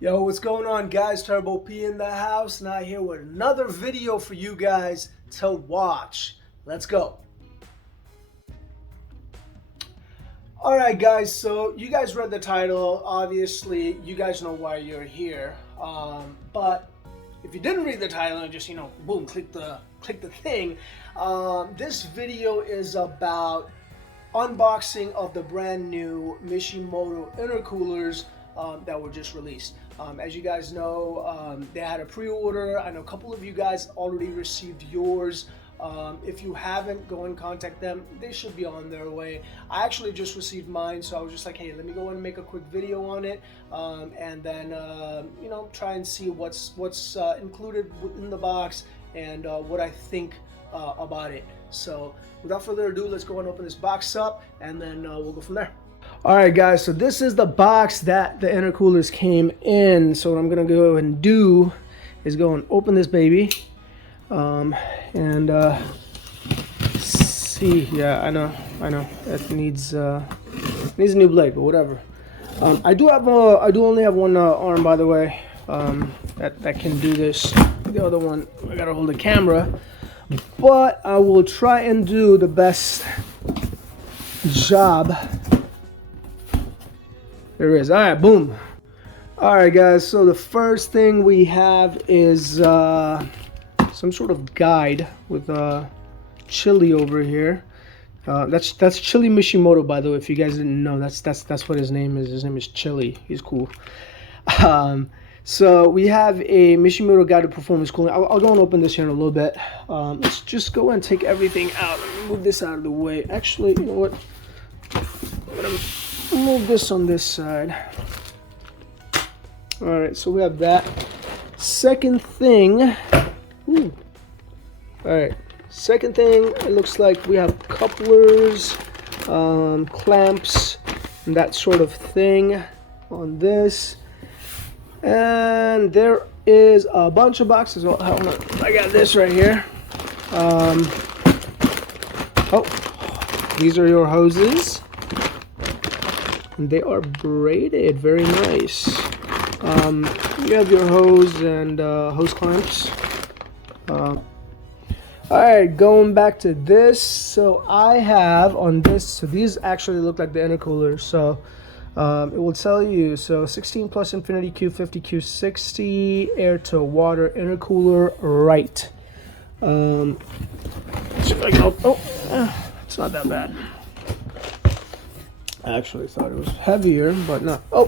Yo, what's going on, guys? Turbo P in the house, and I'm here with another video for you guys to watch. Let's go. All right, guys, so you guys read the title. Obviously, you guys know why you're here. But if you didn't read the title and just, boom, click the thing, this video is about unboxing of the brand new Mishimoto intercoolers that were just released. As you guys know, they had a pre-order. I know a couple of you guys already received yours. If you haven't, go and contact them. They should be on their way. I actually just received mine, so I was just like, hey, let me go and make a quick video on it, and then try and see what's included within the box and what I think about it. So without further ado, let's go and open this box up, and then we'll go from there. All right, guys, so this is the box that the intercoolers came in. So what I'm gonna go and do is go and open this baby, and see. Yeah, I know that needs a new blade, but whatever. I do only have one arm, by the way, that can do this. The other one, I gotta hold the camera, but I will try and do the best job there is. All right, boom. All right, guys, so the first thing we have is some sort of guide with Chili over here. That's Chili Mishimoto, by the way. If you guys didn't know, that's what his name is. His name is Chili. He's cool. So we have a Mishimoto guide to performance cooling. I'll go and open this here in a little bit. Let's just go and take everything out. Let me move this out of the way. Actually, you know what? I'm gonna move this on this side. All right, so we have that. Second thing. Ooh. All right. Second thing, it looks like we have couplers, clamps, and that sort of thing on this. And there is a bunch of boxes. Oh, hold on. I got this right here. Oh, these are your hoses. And they are braided, very nice. You have your hose and hose clamps. All right, going back to this. So I have on this. So these actually look like the intercoolers. So it will tell you. So 16 plus infinity Q50 Q60 air to water intercooler right. See if I can, it's not that bad. I actually thought it was heavier, but no. Oh,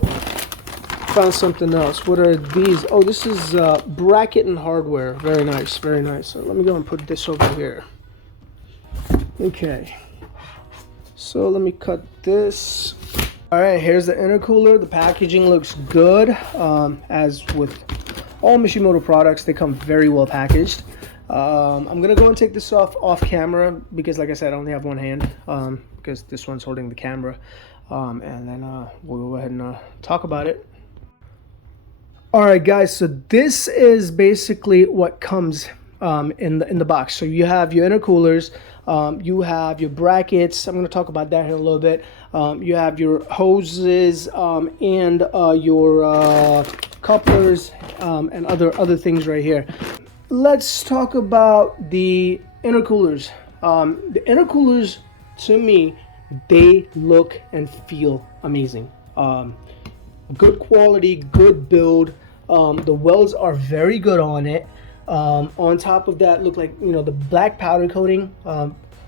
found something else. What are these? Oh, this is bracket and hardware. Very nice, very nice. So let me go and put this over here. Okay. So let me cut this. All right, here's the intercooler. The packaging looks good. As with all Mishimoto products, they come very well packaged. I'm gonna go and take this off camera because, like I said, I only have one hand. Because this one's holding the camera, and then we'll go ahead and talk about it. All right, guys, so this is basically what comes in the box. So you have your intercoolers, you have your brackets. I'm going to talk about that here in a little bit. You have your hoses and your couplers and other things right here. Let's talk about the intercoolers. The intercoolers, to me, they look and feel amazing. Good quality, good build. The welds are very good on it. On top of that, look like, the black powder coating,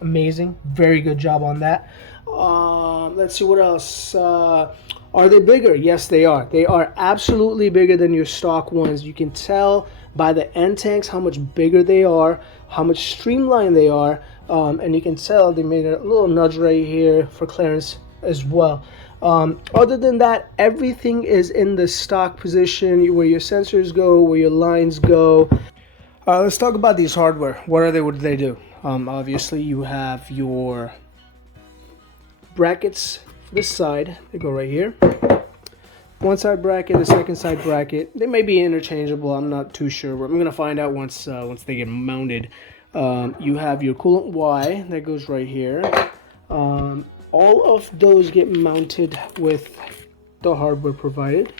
amazing. Very good job on that. Let's see what else. Are they bigger? Yes, they are. They are absolutely bigger than your stock ones. You can tell by the end tanks how much bigger they are, how much streamlined they are. And you can tell they made a little nudge right here for clearance as well. Other than that, everything is in the stock position, where your sensors go, where your lines go. Let's talk about these hardware. What are they? What do they do? Obviously, you have your brackets for this side. They go right here. One side bracket, the second side bracket. They may be interchangeable. I'm not too sure. I'm gonna find out once they get mounted. You have your coolant Y that goes right here. All of those get mounted with the hardware provided.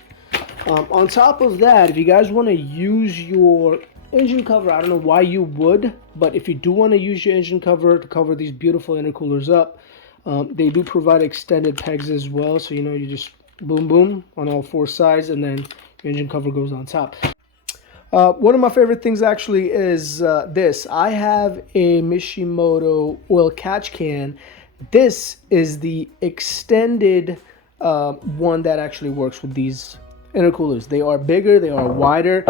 On top of that, if you guys want to use your engine cover, I don't know why you would, but if you do want to use your engine cover to cover these beautiful intercoolers up, they do provide extended pegs as well. So, you know, you just boom, boom on all four sides, and then your engine cover goes on top. One of my favorite things actually is this. I have a Mishimoto oil catch can. This is the extended one that actually works with these intercoolers. They are bigger, they are wider.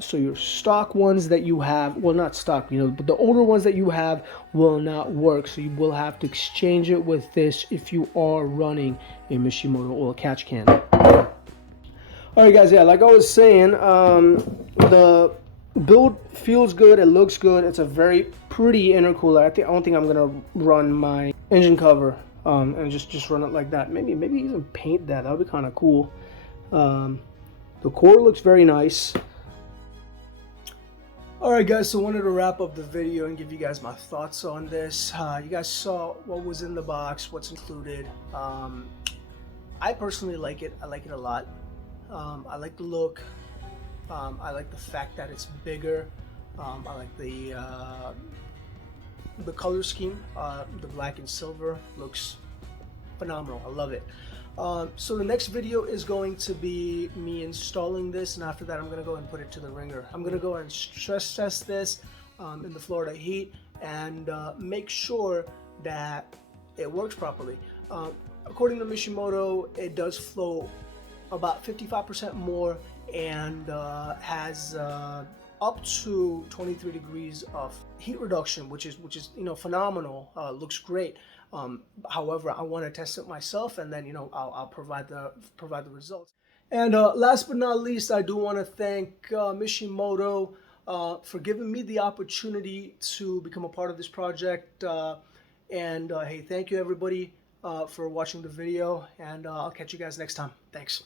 So your stock ones that you have, well, not stock, you know, but the older ones that you have will not work. So you will have to exchange it with this if you are running a Mishimoto oil catch can. All right, guys. Yeah, like I was saying, the build feels good. It looks good. It's a very pretty intercooler. I don't think I'm gonna run my engine cover and just run it like that. Maybe even paint that. That would be kind of cool. The core looks very nice. Alright guys, so I wanted to wrap up the video and give you guys my thoughts on this. You guys saw what was in the box, what's included. I personally like it. I like it a lot. I like the look. I like the fact that it's bigger. I like the color scheme. The black and silver looks phenomenal. I love it. So the next video is going to be me installing this, and after that I'm going to go and put it to the ringer. I'm going to go and stress test this in the Florida heat and make sure that it works properly. According to Mishimoto, it does flow about 55% more and has up to 23 degrees of heat reduction, which is you know, phenomenal. Looks great. However, I want to test it myself, and then, you know, I'll provide the results. And last but not least, I do want to thank Mishimoto for giving me the opportunity to become a part of this project. Hey, thank you everybody for watching the video, and I'll catch you guys next time. Thanks.